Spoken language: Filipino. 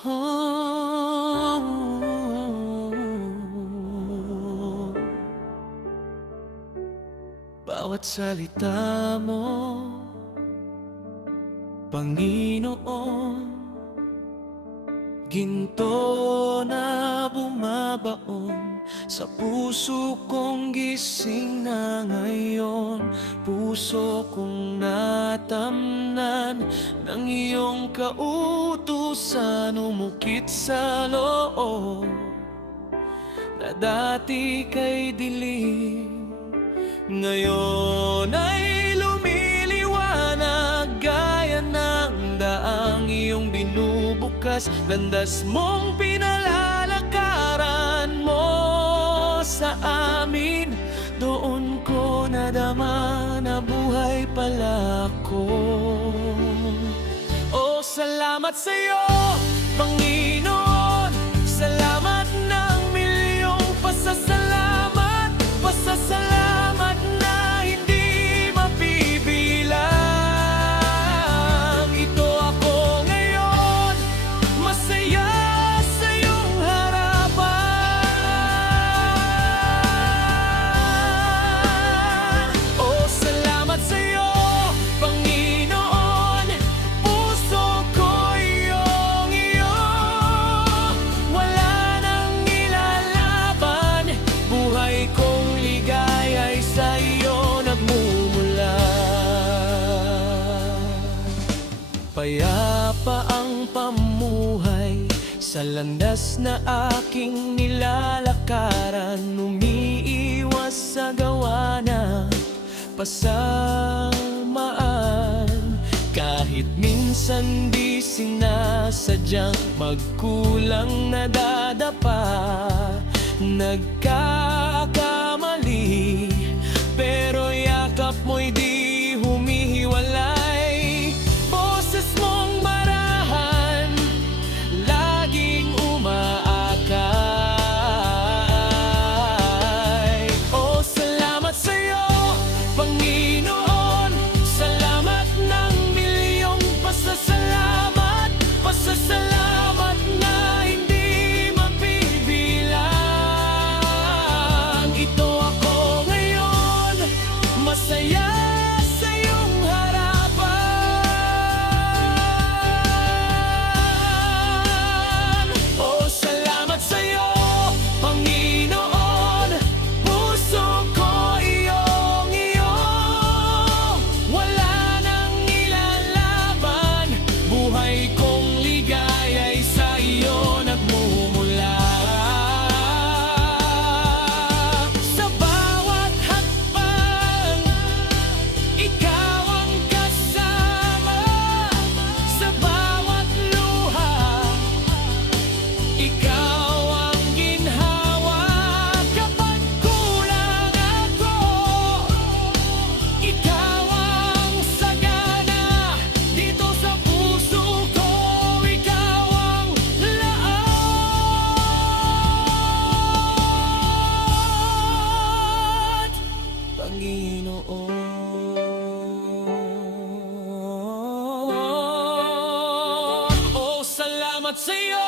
Oh, bawat salita mo, Panginoon, ginto na bumabaon sa puso kong gising na ngayon. Puso kong natamnan ng iyong kautusan, umukit sa loob na dati kay dilim, ngayon ay lumiliwanag gaya ng daang iyong binubukas. Landas mong pinalalakaran mo sa amin, doon ko nadama na buhay pala ako. Oh, salamat sa'yo, Panginoon. Salamat ng milyong pasasalamat, pasasalamat na hindi mabibilang. Ito ako ngayon, masaya sa iyong harapan. Oh, salamat sa iyo, Panginoon. Puso ko iyong-iyo, wala nang ilalaban. Buhay kong ligaya ay sa iyo nagmumula. Payapa ang pamuhay sa landas na aking nilalakaran, umiiwas sa gawa na pasamaan. Kahit minsan di sinasadyang magkulang nadadapa, nagkakamali, pero yakap mo'y di humihiwalay. Boses mong marahan, laging umaakay. Oh, salamat sa'yo, Panginoon. Salamat ng milyong pasasalamat, pasasalamat na hindi mabibilang. Ito ako ngayon, masaya sa iyong harapan. Oh, salamat sa iyo, Panginoon. Puso ko iyong-iyo, wala nang ilalaban. Buhay kong ligaya ay sa iyo nagmumula. Sa bawat hakbang, ikaw ang kasama. Sa bawat luha, ikaw ang ginhawa. Kapag kulang ako, ikaw ang sagana. Dito sa puso ko, ikaw ang lahat, Panginoon. Oh, salamat sa iyo,